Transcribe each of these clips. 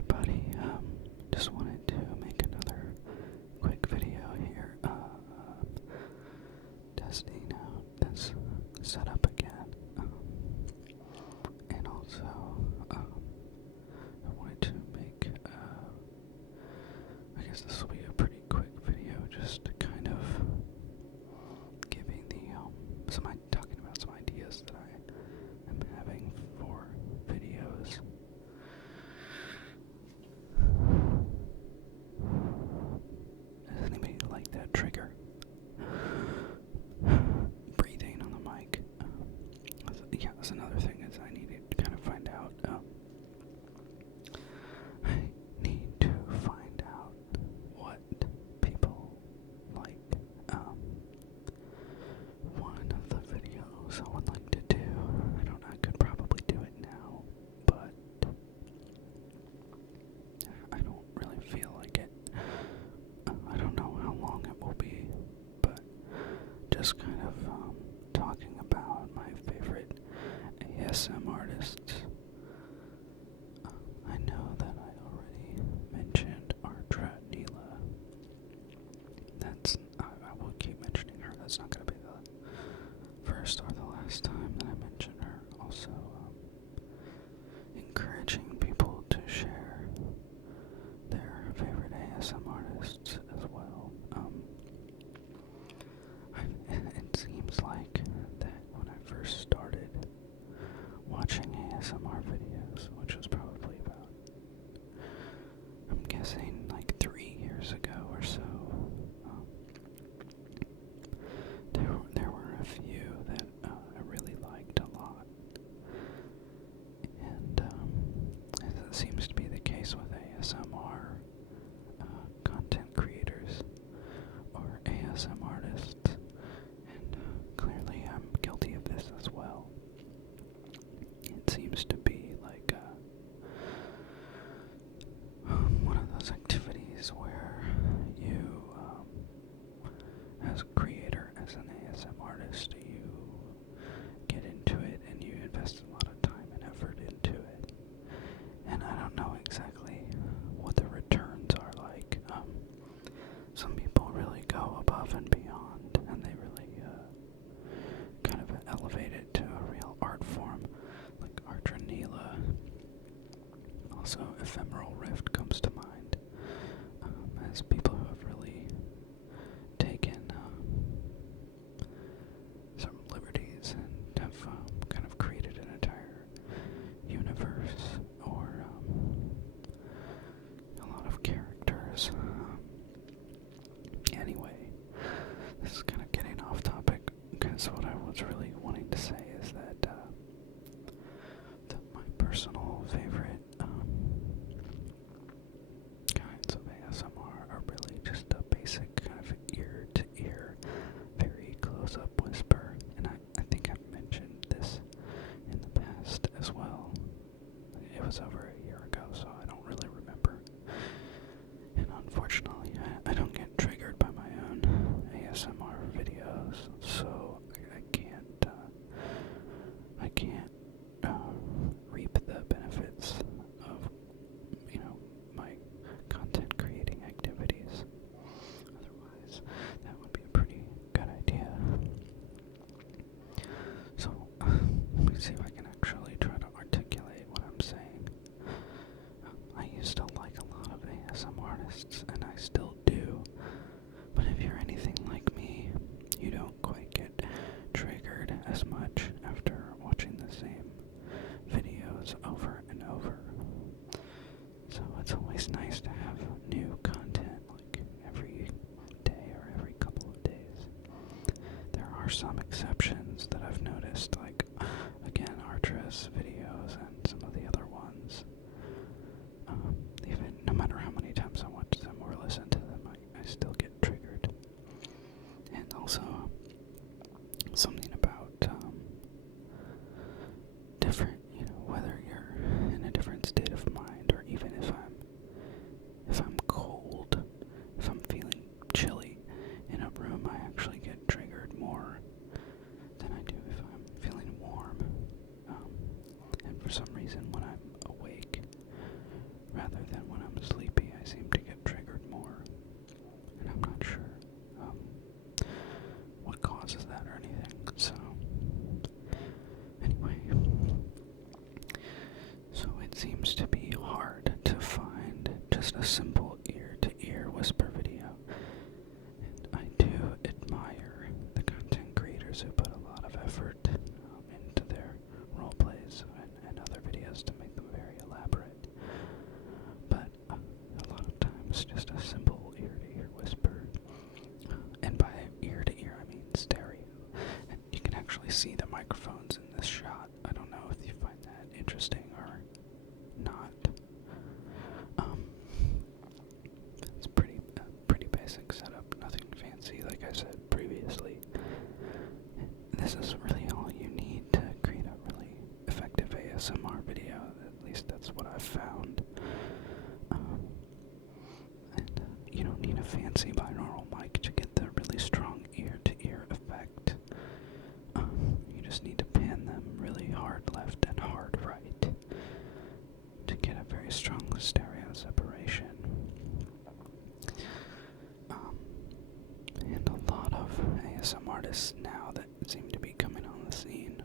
everybody. Just wanted to make another quick video here. Testing out this setup again. And also, I wanted to make, I guess this will be a pretty quick video, just kind of giving the, talking about some ideas that I am having for videos. Does anybody like that trigger? Breathing on the mic. Yeah, that's another thing is I needed to kind of find out. I need to find out what people like. One of the videos I would like to do, I could probably do it now, but I don't really feel like it. I don't know how long it will be, but just kind of talking about my favorite ASM artists. I know that I already mentioned Neela. I will keep mentioning her. That's not going to be the first or the last time that I mention her. Also, encouraging people to share their favorite ASM artists as well. It seems like that when I first started watching ASMR videos, which was probably about, I'm guessing, like 3 years ago or so, there were a few that I really liked a lot. And as it seems to be the case with ASMR content creators or ASM artists, and clearly I'm guilty of this as well. It seems to be like one of those activities where you, as a creator, as an ASM artist, you get into it and you invest a lot of time and effort into it. And I don't know exactly what the returns are like. Some people really go above and beyond, and they really kind of elevate it to a real art form, like Neela. Also, Ephemeral Rift comes to mind as people who have really taken some liberties and have kind of created an entire universe or a lot of characters. Anyway, this is kind of getting off topic because what I was really wanting to say is that my personal favorite kinds of ASMR are really just a basic kind of ear-to-ear, very close-up whisper, and I think I've mentioned this in the past as well. It was over a year ago, so I don't really remember. And unfortunately, I don't get triggered by my own ASMR videos, so I can't reap the benefits of, my content creating activities. Otherwise, that would be a pretty good idea. So, let me see if I can actually try to articulate what I'm saying. I used to like a lot of ASM artists, and I still do. But if you're anything like me, you don't quite get triggered as much after watching the same videos over and over. So it's always nice to have new content, like every day or every couple of days. There are some exceptions that I've noticed, like, again, Artress videos and some of the other ones. Even no matter how many times I watch them or listen to them, I still get triggered. And also, something about different, whether you're in a different state of mind, or even if I'm cold, if I'm feeling chilly in a room, I actually get triggered more than I do if I'm feeling warm. And for some reason, when I'm awake, rather than a simple ear-to-ear whisper video. And I do admire the content creators who put a lot of effort into their role plays and other videos to make them very elaborate. But a lot of times, just a simple ear-to-ear whisper, and by ear-to-ear I mean stereo. And you can actually see the microphones in this shot. I don't know if you find that interesting or not. It's pretty basic setup, nothing fancy, like I said previously. This is really all you need to create a really effective ASMR video. At least that's what I've found. And you don't need a fancy binaural mic to get the really strong ear-to-ear effect. You just need to pan them really hard left and hard right to get a very strong stereo separation. And a lot of ASMR artists now that seem to be coming on the scene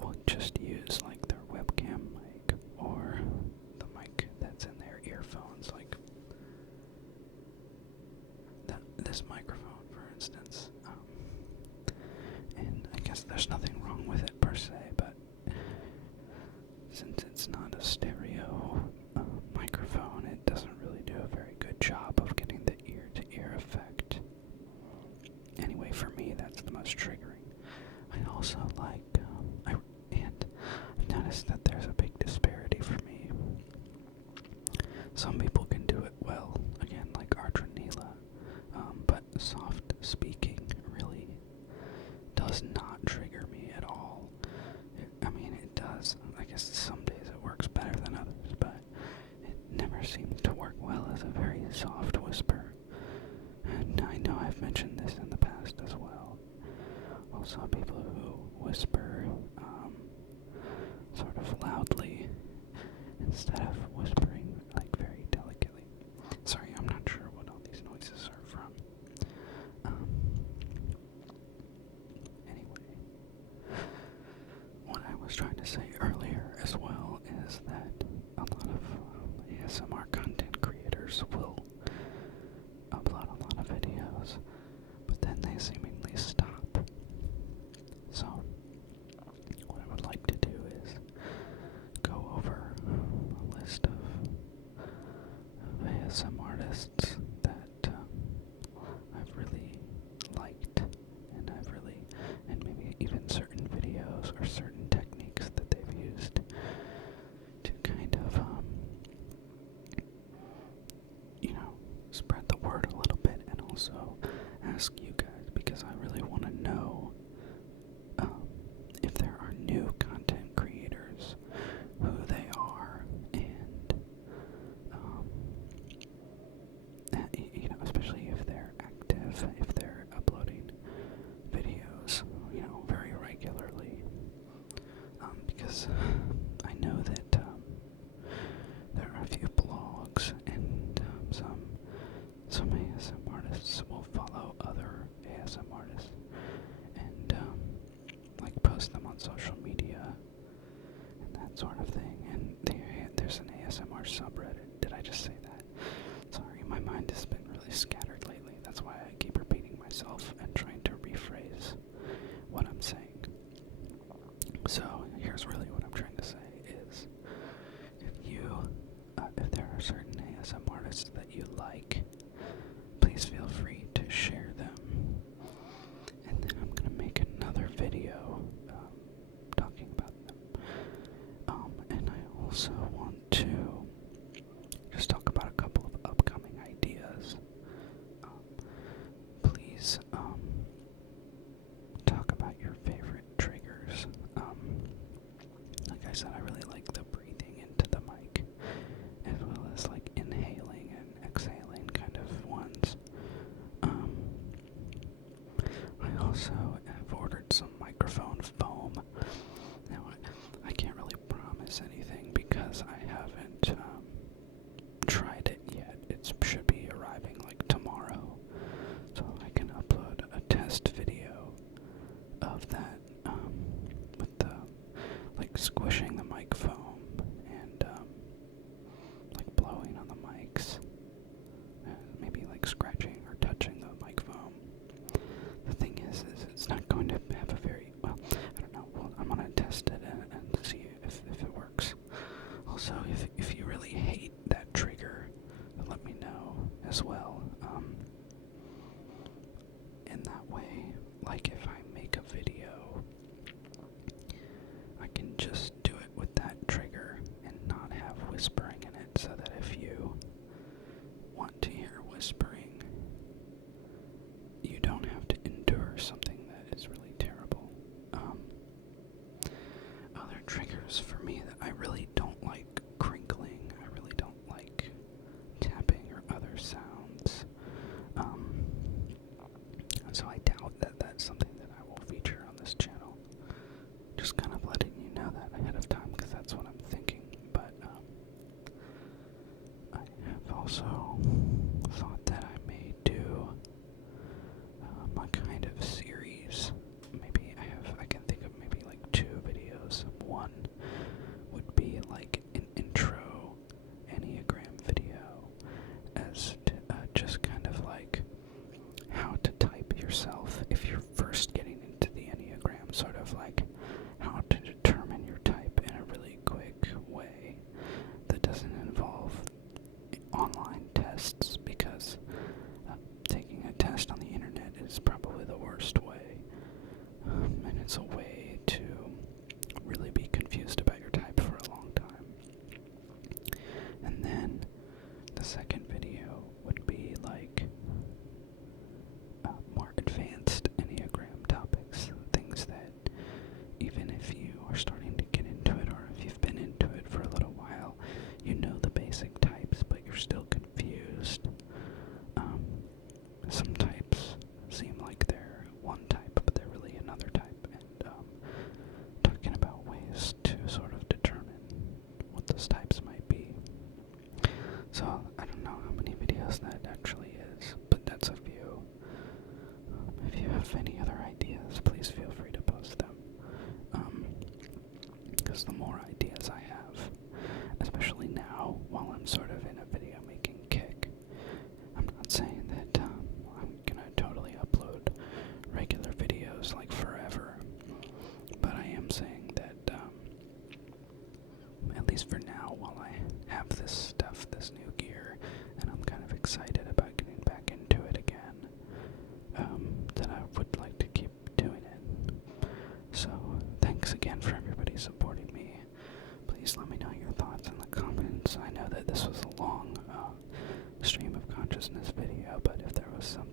will just use like their webcam mic or the mic that's in their earphones, like this microphone, for instance. And I guess there's nothing wrong with it per se, but since it's not a stereo microphone, it doesn't really do a very good job of getting the ear-to-ear effect. Anyway, for me, that's the most triggering. I also like, and I've noticed that there's a big disparity for me. Some people can do it well, again, like Artranila, but soft speaking really does not trigger me at all. I mean, it does. I guess some days it works better than others, but it never seems to work well as a very soft whisper. And I know I've mentioned this in the past as well. Also, people who whisper sort of loudly instead of whispering like very delicately. Sorry, I'm not sure what all these noises are from. Anyway, what I was trying to say earlier as well is that a lot of ASMR content creators will upload a lot of videos, but then they seemingly stop. So, what I would like to do is go over a list of ASMR artists that I've really liked, and maybe even certain videos or certain techniques that they've used to kind of, spread the word a little bit, and also ask you guys, because I really want to know if there are new content creators, who they are, and especially if they're active, if they're uploading videos, very regularly, because I know that there are a few blogs and some ASM artists will follow other ASM artists and like post them on social media and that sort of thing. And there's an ASMR subreddit. Did I just say that? Sorry, my mind has been really scattered lately. That's why I keep repeating myself and trying to rephrase what I'm saying. So here's really what I'm trying to say is, if there are certain ASM artists that you like, please feel free to share them. And then I'm going to make another video talking about them. And I also want to just talk about a couple of upcoming ideas. Please talk about your favorite triggers. Like I said, I really like the breathing into the mic, as well as like inhaling and exhaling kind of ones. I also have ordered some microphone foam. Now, I can't really promise anything because I haven't tried it yet. It should be arriving like tomorrow, so I can upload a test video of that with the like squishing the mic foam and like also, if you really hate that trigger, let me know as well. In that way, like if I make a video, I can just do it with that trigger and not have whispering in it, so that if you want to hear whispering, you don't have to endure something that is really terrible. Other triggers for me that I really don't like: crinkling. I really don't like tapping or other sounds. So I doubt that that's something that I will feature on this channel. Just kind of letting you know that ahead of time, because that's what I'm thinking. But I have also thought that I may do a kind of series. Maybe I can think of maybe like 2 videos. One would be like an intro Enneagram video, as to, just kind of like how to type yourself if you're first getting into the Enneagram, sort of like how to determine your type in a really quick way that doesn't involve online tests, because taking a test on the internet is probably the worst way, and it's a way to really be confused about your type for a long time. And then the second video would be like more advanced Enneagram topics, things that even if you are starting to get into it, or if you've been into it for a little while, you know the basic types, but you're still confused. Some types seem like they're one type, but they're really another type, and talking about ways to sort of determine what those types might be. So I don't know how many videos that actually is, but that's a few. If you have any other ideas, please feel free to post them. Because the more ideas I have, especially now while I'm sort of in a video making kick, I'm not saying that I'm gonna totally upload regular videos like forever, but I am saying that at least for now, while I have this stuff, this new gear, and I'm kind of excited about getting back into it again, that I would like to keep doing it. So thanks again for everybody supporting me. Please let me know your thoughts in the comments. I know that this was a long stream of consciousness video, but if there was some